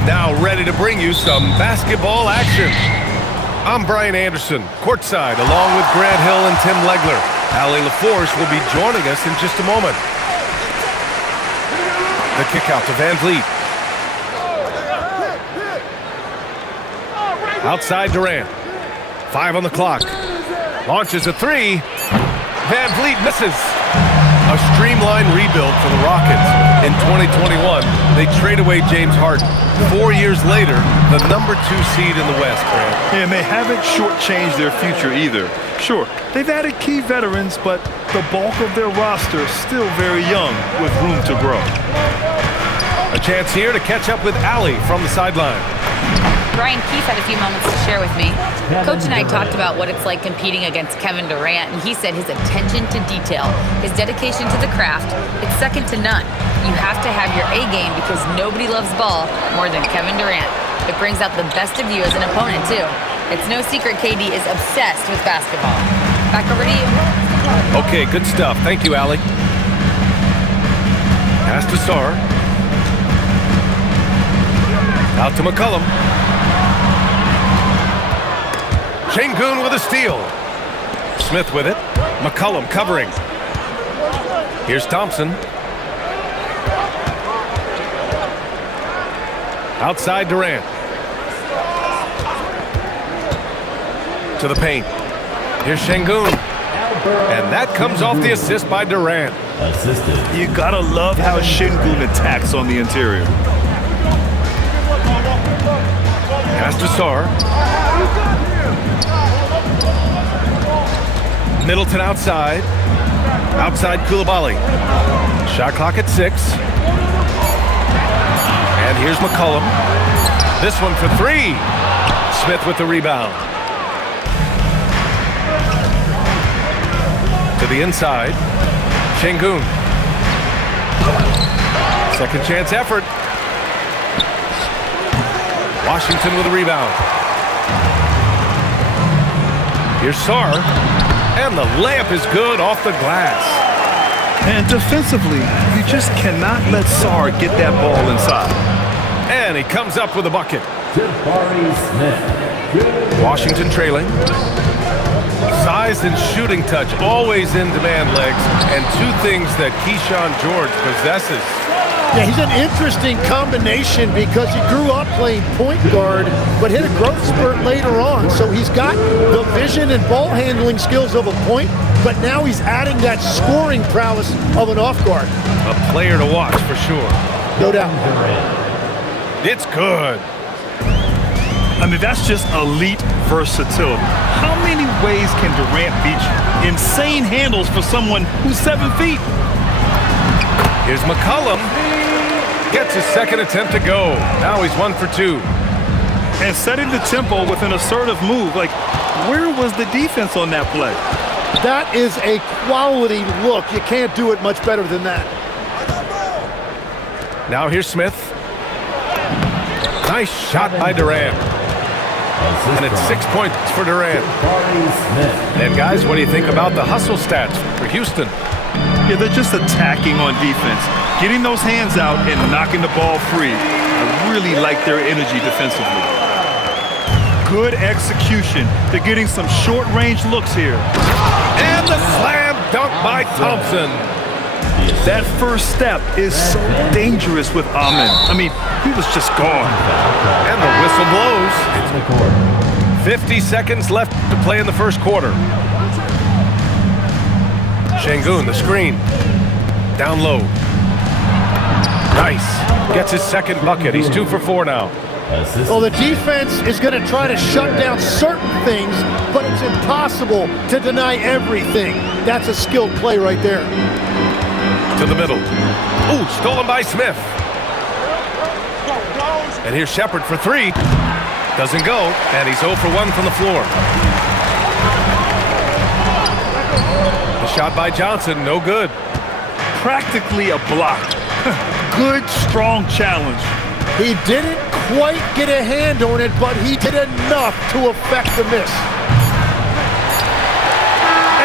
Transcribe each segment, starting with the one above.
And now ready to bring you some basketball action. I'm Brian Anderson, courtside, along with Grant Hill and Tim Legler. Allie LaForce will be joining us in just a moment. The kick out to Van Vliet. Outside Durant. 5 on the clock. Launches a 3. Van Vliet misses. A streamlined rebuild for the Rockets. In 2021, they trade away James Harden. 4 years later, the number 2 seed in the West, Grant. And they haven't shortchanged their future either. Sure, they've added key veterans, but the bulk of their roster is still very young with room to grow. A chance here to catch up with Allie from the sideline. Brian Keefe had a few moments to share with me. Coach and I talked about what it's like competing against Kevin Durant, and he said his attention to detail, his dedication to the craft, it's second to none. You have to have your A game because nobody loves ball more than Kevin Durant. It brings out the best of you as an opponent, too. It's no secret KD is obsessed with basketball. Back over to you. Okay, good stuff. Thank you, Allie. Pass to Sarr. Out to McCollum. Şengün with a steal. Smith with it. McCollum covering. Here's Thompson. Outside Durant. To the paint. Here's Şengün. And that comes off the assist by Durant. You gotta love how Şengün attacks on the interior. Pass to Sarr. Middleton outside. Outside Coulibaly. Shot clock at 6. And here's McCollum. This one for 3. Smith with the rebound. To the inside. Şengün. Second chance effort. Washington with a rebound. Here's Sarr. And the layup is good off the glass. And defensively, you just cannot let Sarr get that ball inside. And he comes up with a bucket. Washington trailing. Size and shooting touch, always in demand, legs. And 2 things that Keyshawn George possesses. Yeah, he's an interesting combination because he grew up playing point guard, but hit a growth spurt later on. So he's got the vision and ball handling skills of a point, but now he's adding that scoring prowess of an off guard. A player to watch for sure. No doubt. It's good. I mean, that's just elite versatility. How many ways can Durant beat you? Insane handles for someone who's 7 feet. Here's McCollum. Gets his second attempt to go. Now he's 1 for 2. And setting the tempo with an assertive move. Like, where was the defense on that play? That is a quality look. You can't do it much better than that. Now here's Smith. Nice shot by Durant. And it's 6 points for Durant. And guys, what do you think about the hustle stats for Houston? Yeah, they're just attacking on defense. Getting those hands out and knocking the ball free. I really like their energy defensively. Good execution. They're getting some short-range looks here. And the slam dunk by Thompson. That first step is so dangerous with Amen. I mean, he was just gone. And the whistle blows. 50 seconds left to play in the first quarter. Şengün, the screen. Down low. Nice. Gets his second bucket. He's 2 for 4 now. Well, the defense is going to try to shut down certain things, but it's impossible to deny everything. That's a skilled play right there. To the middle. Ooh, stolen by Smith. And here's Shepard for 3. Doesn't go, and he's 0 for 1 from the floor. The shot by Johnson, no good. Practically a block. Good, strong challenge. He didn't quite get a hand on it, but he did enough to affect the miss.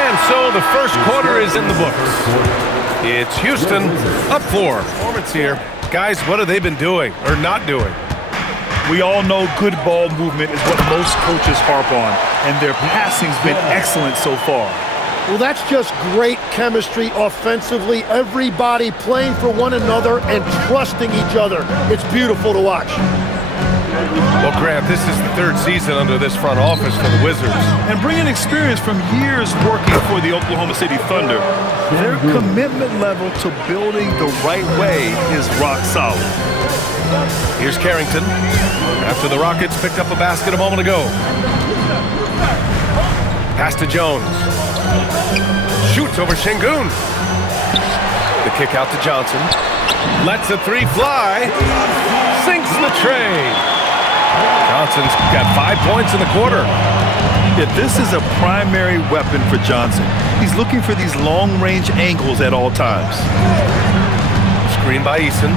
And so the first quarter is in the books. It's Houston up 4. Performance here. Guys, what have they been doing or not doing? We all know good ball movement is what most coaches harp on, and their passing's been excellent so far. Well, that's just great chemistry offensively. Everybody playing for one another and trusting each other. It's beautiful to watch. Well, Grant, this is the third season under this front office for the Wizards. And bringing experience from years working for the Oklahoma City Thunder, their commitment level to building the right way is rock solid. Here's Carrington after the Rockets picked up a basket a moment ago. Pass to Jones. Shoots over Şengün. The kick out to Johnson. Lets a three fly. Sinks the trade. Johnson's got 5 points in the quarter. Yeah, this is a primary weapon for Johnson. He's looking for these long-range angles at all times. Screen by Eason.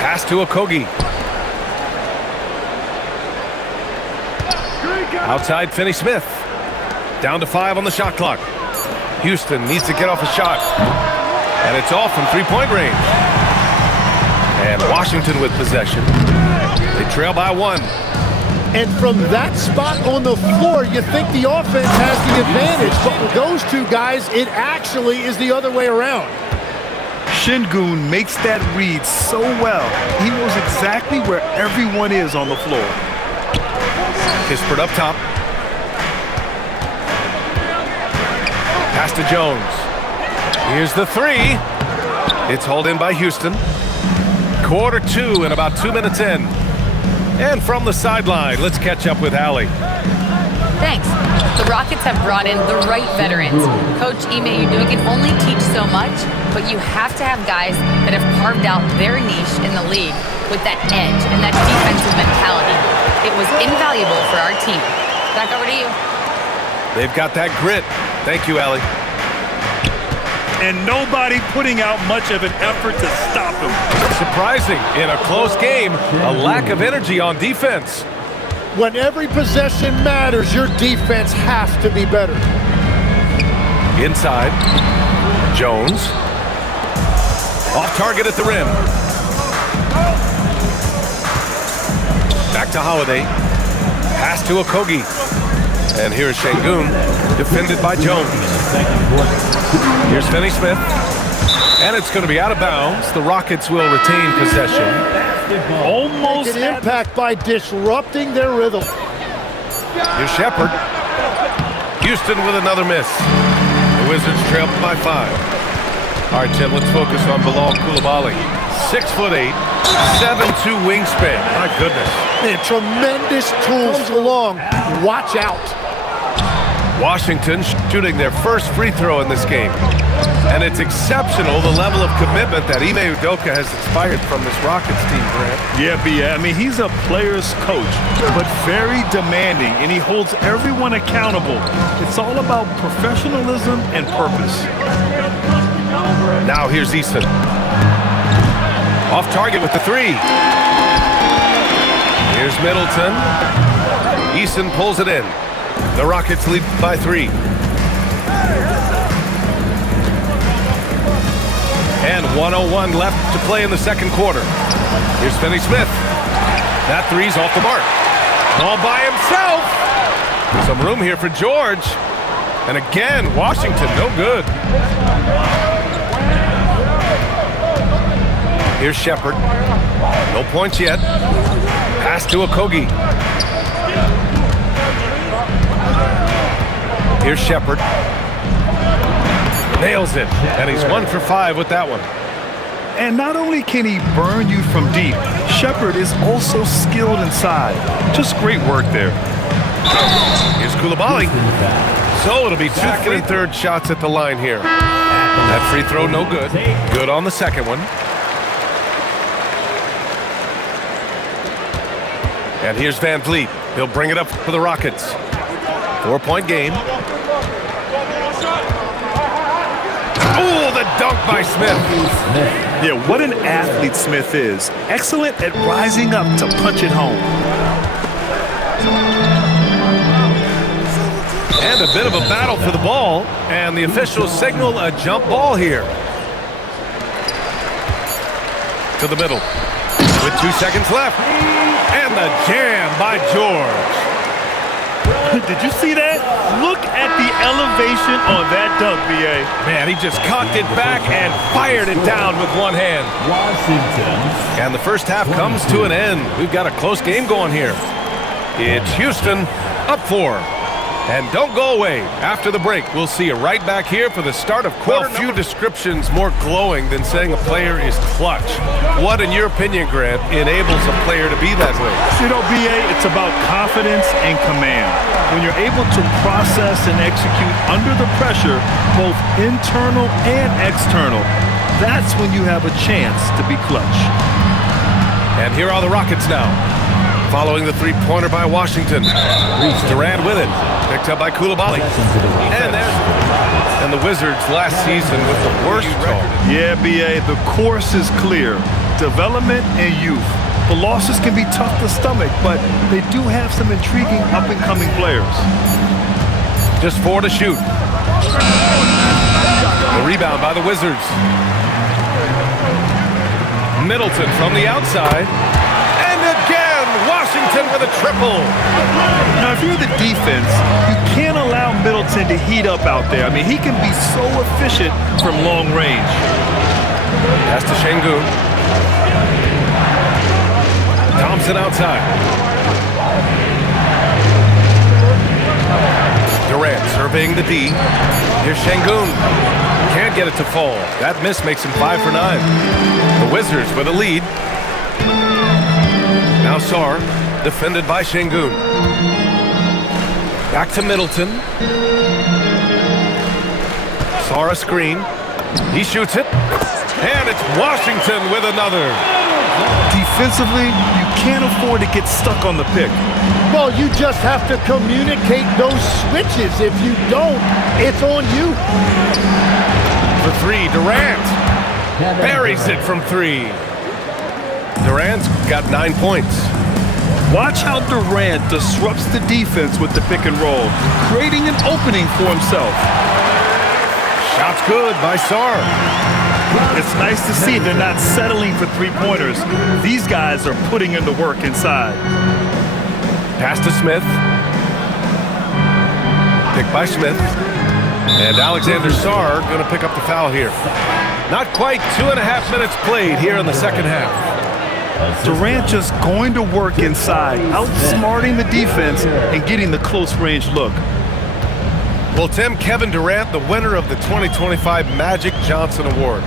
Pass to Okogie. Outside Finney-Smith. Down to 5 on the shot clock. Houston needs to get off a shot. And it's off from three-point range. And Washington with possession. They trail by 1. And from that spot on the floor, you think the offense has the advantage. But with those two guys, it actually is the other way around. Şengün makes that read so well. He knows exactly where everyone is on the floor. Kispert up top. Pass to Jones. Here's the three. It's hauled in by Houston. Quarter 2 and about 2 minutes in. And from the sideline, let's catch up with Allie. Thanks. The Rockets have brought in the right veterans. Coach Ime Udoka can only teach so much, but you have to have guys that have carved out their niche in the league with that edge and that defensive mentality. It was invaluable for our team. Back over to you. They've got that grit. Thank you, Allie. And nobody putting out much of an effort to stop him. Surprising. In a close game, a lack of energy on defense. When every possession matters, your defense has to be better. Inside. Jones. Off target at the rim. Back to Holiday. Pass to Okogie. And here's Şengün, defended by Jones. Here's Finney-Smith. And it's going to be out of bounds. The Rockets will retain possession. Almost an impact by disrupting their rhythm. Here's Shepherd. Houston with another miss. The Wizards trail by 5. All right, Tim, let's focus on Bilal Coulibaly. 6'8", 7'2" wingspan. My goodness. Man, tremendous tools along. Watch out. Washington shooting their first free throw in this game. And it's exceptional, the level of commitment that Ime Udoka has inspired from this Rockets team, Grant. Yeah, B. I mean, he's a player's coach, but very demanding, and he holds everyone accountable. It's all about professionalism and purpose. Now here's Eason. Off target with the three. Here's Middleton. Eason pulls it in. The Rockets lead by 3. And 1:01 left to play in the second quarter. Here's Finney-Smith. That three's off the mark. All by himself. Some room here for George. And again, Washington, no good. Here's Shepherd. No points yet. Pass to Okogie. Here's Shepherd. Nails it. And he's 1 for 5 with that one. And not only can he burn you from deep, Shepherd is also skilled inside. Just great work there. Here's Coulibaly. So it'll be 2 second and third shots at the line here. That free throw, no good. Good on the second one. And here's Van Vliet. He'll bring it up for the Rockets. 4-point game. Oh, the dunk by Smith. Yeah, what an athlete Smith is. Excellent at rising up to punch it home. And a bit of a battle for the ball. And the officials signal a jump ball here. To the middle. with 2 seconds left. And the jam by George. Did you see that? Look at the elevation on that dunk, B.A. Man, he just cocked it back and fired it down with one hand. Washington. And the first half comes to an end. We've got a close game going here. It's Houston up 4. And don't go away. After the break, we'll see you right back here for the start of quarter. Well, few descriptions more glowing than saying a player is clutch. What, in your opinion, Grant, enables a player to be that way? You know, B.A., it's about confidence and command. When you're able to process and execute under the pressure, both internal and external, that's when you have a chance to be clutch. And here are the Rockets now. Following the three-pointer by Washington. Durant with it. Picked up by Coulibaly. And the Wizards last season with the worst record. Yeah, B.A., the course is clear. Development and youth. The losses can be tough to stomach, but they do have some intriguing up-and-coming players. Just 4 to shoot. The rebound by the Wizards. Middleton from the outside. And again, Washington with a triple. Now, if you're the defense, you can't allow Middleton to heat up out there. I mean, he can be so efficient from long range. Pass to Şengün. Thompson outside. Durant surveying the D. Here's Şengün. Can't get it to fall. That miss makes him 5 for 9. The Wizards with a lead. Now Sarr, defended by Şengün. Back to Middleton. Sarr a screen. He shoots it. And it's Washington with another. Defensively, you can't afford to get stuck on the pick. Well, you just have to communicate those switches. If you don't, it's on you. For 3, Durant. Buries it from 3. Durant's got 9 points. Watch how Durant disrupts the defense with the pick and roll, creating an opening for himself. Shot's good by Sarr. It's nice to see they're not settling for three-pointers. These guys are putting in the work inside. Pass to Smith. Picked by Smith. And Alexander Sarr going to pick up the foul here. Not quite 2.5 minutes played here in the second half. Durant just going to work inside, outsmarting the defense and getting the close-range look. Well, Tim, Kevin Durant, the winner of the 2025 Magic Johnson Award,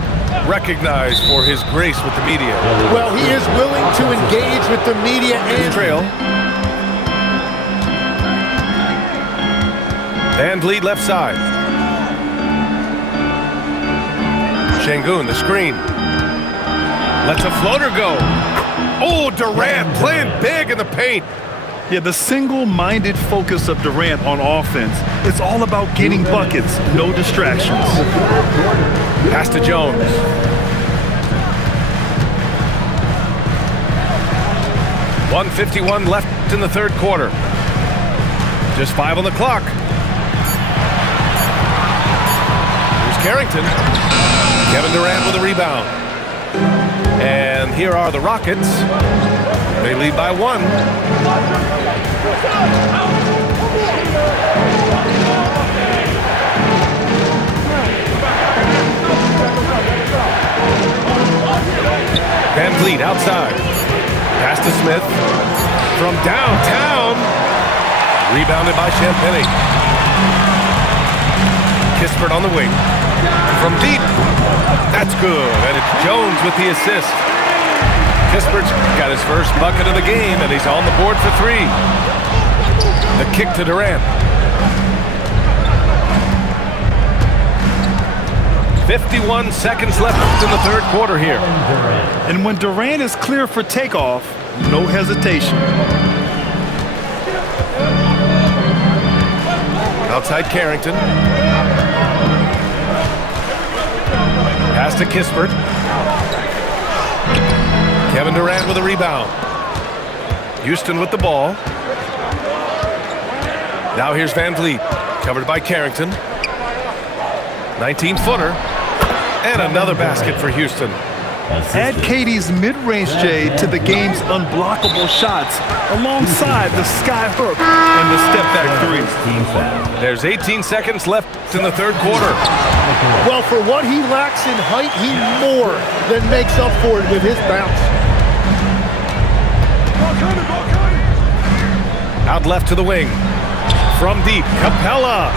recognized for his grace with the media. Well, he is willing to engage with the media and trail. And lead left side. Şengün, the screen. Lets a floater go. Oh, Durant playing big in the paint. Yeah, the single-minded focus of Durant on offense. It's all about getting buckets, no distractions. Pass to Jones. .151 left in the third quarter. Just 5 on the clock. Here's Carrington. Kevin Durant with a rebound. And here are the Rockets. They lead by 1. Van Vliet outside. Pass to Smith. From downtown. Rebounded by Champagny. Kispert on the wing. From deep. That's good. And it's Jones with the assist. Kispert's got his first bucket of the game, and he's on the board for 3. The kick to Durant. 51 seconds left in the third quarter here. And when Durant is clear for takeoff, no hesitation. Outside Carrington. Pass to Kispert. Kevin Durant with a rebound. Houston with the ball. Now here's Van Vliet, covered by Carrington. 19-footer. And another basket for Houston. Add KD's mid-range J to the game's unblockable shots alongside the sky hook and the step-back three. There's 18 seconds left in the third quarter. Well, for what he lacks in height, he more than makes up for it with his bounce. Out left to the wing. From deep, Capella.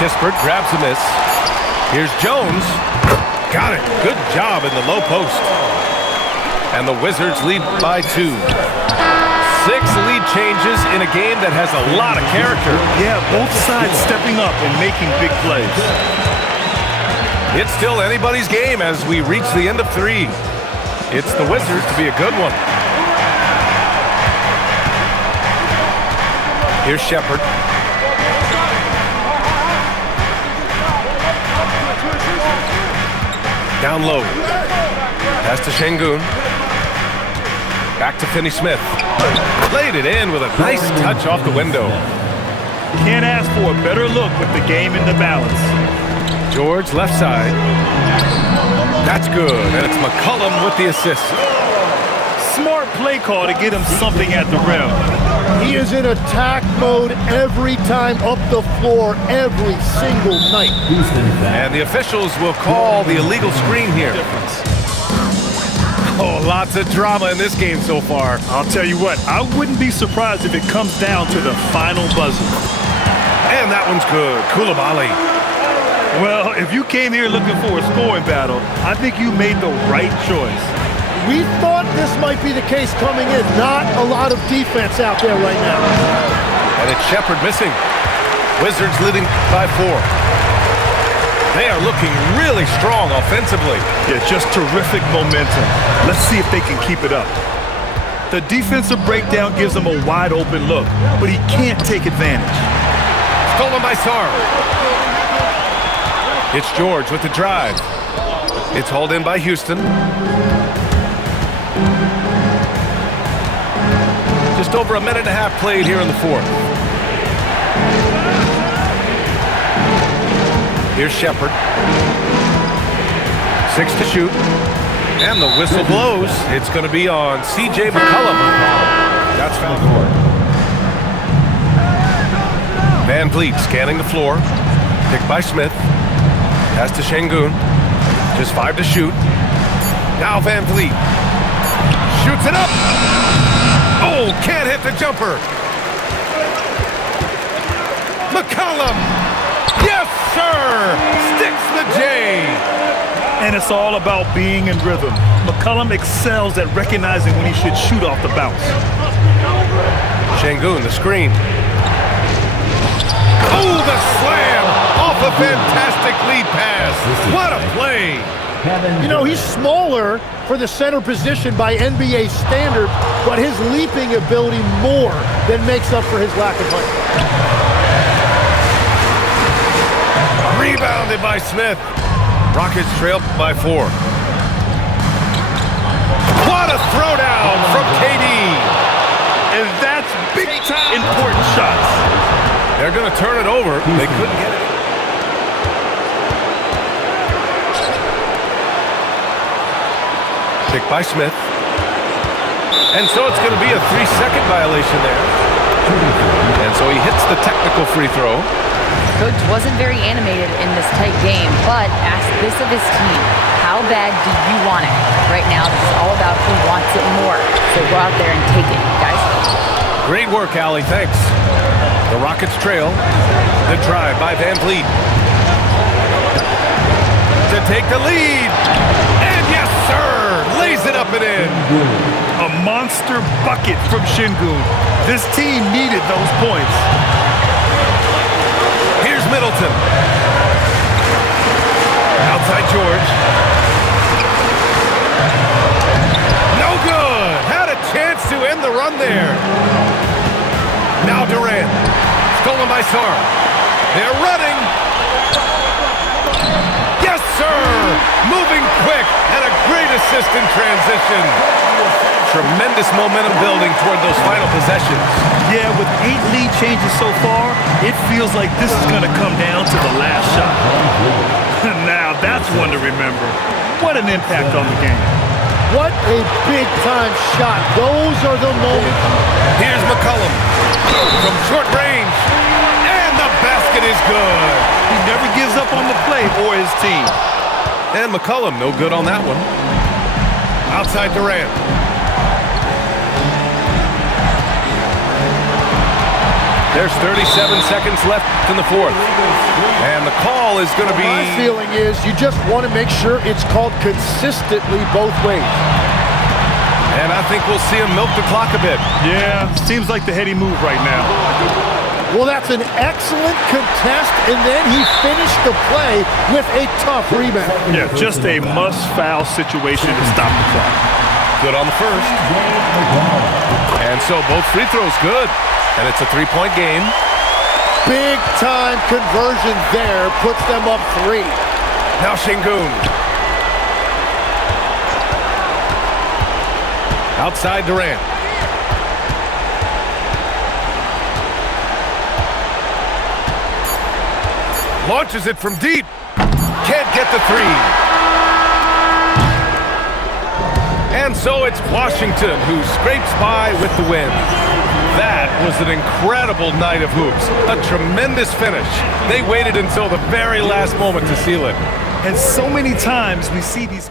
Kispert grabs a miss. Here's Jones. Got it. Good job in the low post. And the Wizards lead by 2. 6 lead changes in a game that has a lot of character. Yeah, both sides stepping up and making big plays. It's still anybody's game as we reach the end of 3. It's the Wizards to be a good one. Here's Shepard. Down low. Pass to Şengün. Back to Finney-Smith. Laid it in with a nice touch off the window. Can't ask for a better look with the game in the balance. George left side. That's good, and it's McCollum with the assist. Smart play call to get him something at the rim. He is in attack mode every time up the floor, every single night. And the officials will call the illegal screen here. Oh, lots of drama in this game so far. I'll tell you what, I wouldn't be surprised if it comes down to the final buzzer. And that one's good. Koulibaly. Well, if you came here looking for a scoring battle, I think you made the right choice. We thought this might be the case coming in. Not a lot of defense out there right now. And it's Shepard missing. Wizards leading by 4. They are looking really strong offensively. Yeah, just terrific momentum. Let's see if they can keep it up. The defensive breakdown gives him a wide open look, but he can't take advantage. Stolen by Sarr. It's George with the drive. It's hauled in by Houston. Just over a minute and a half played here in the 4th. Here's Shepard. 6 to shoot. And the whistle blows. It's going to be on C.J. McCollum. That's foul. Van Vliet scanning the floor. Picked by Smith. Pass to Şengün. Just 5 to shoot. Now Van Vliet. Shoots it up. Oh, can't hit the jumper. McCollum. Yes, sir. Sticks the J. And it's all about being in rhythm. McCollum excels at recognizing when he should shoot off the bounce. Şengün, the screen. Oh, the slam off a fantastic lead pass. What a play. You know, he's smaller for the center position by NBA standard, but his leaping ability more than makes up for his lack of height. Rebounded by Smith. Rockets trail by 4. What a throwdown from KD. And that's big time important shots. They're going to turn it over. They couldn't get it. Picked by Smith. And so it's going to be a 3-second violation there. And so he hits the technical free throw. Coach wasn't very animated in this tight game, but asked this of his team. How bad do you want it? Right now, this is all about who wants it more. So go out there and take it, guys. Great work, Allie. Thanks. The Rockets trail. The drive by Van Vliet. To take the lead. And yes, sir! Lays it up and in. A monster bucket from Şengün. This team needed those points. Here's Middleton. Outside George. No good. Had a chance to end the run there. Now Durant. Stolen by Sarr. They're running. Yes, sir. Moving quick and a great assist in transition. Tremendous momentum building toward those final possessions. Yeah, with 8 lead changes so far, it feels like this is going to come down to the last shot. Now, that's one to remember. What an impact on the game. What a big-time shot. Those are the moments. Here's McCollum from short range. And the basket is good. He never gives up on the play or his team. And McCollum, no good on that one. Outside Durant. There's 37 seconds left in the fourth. And the call is going to be... My feeling is you just want to make sure it's called consistently both ways. And I think we'll see him milk the clock a bit. Yeah, seems like the heady move right now. Well, that's an excellent contest, and then he finished the play with a tough rebound. Yeah, just a must-foul situation to stop the clock. Good on the first. And so both free throws good. And it's a three-point game. Big-time conversion there puts them up 3. Now Şengün. Outside Durant. Launches it from deep. Can't get the 3. And so it's Washington who scrapes by with the win. That was an incredible night of hoops. A tremendous finish. They waited until the very last moment to seal it. And so many times we see these...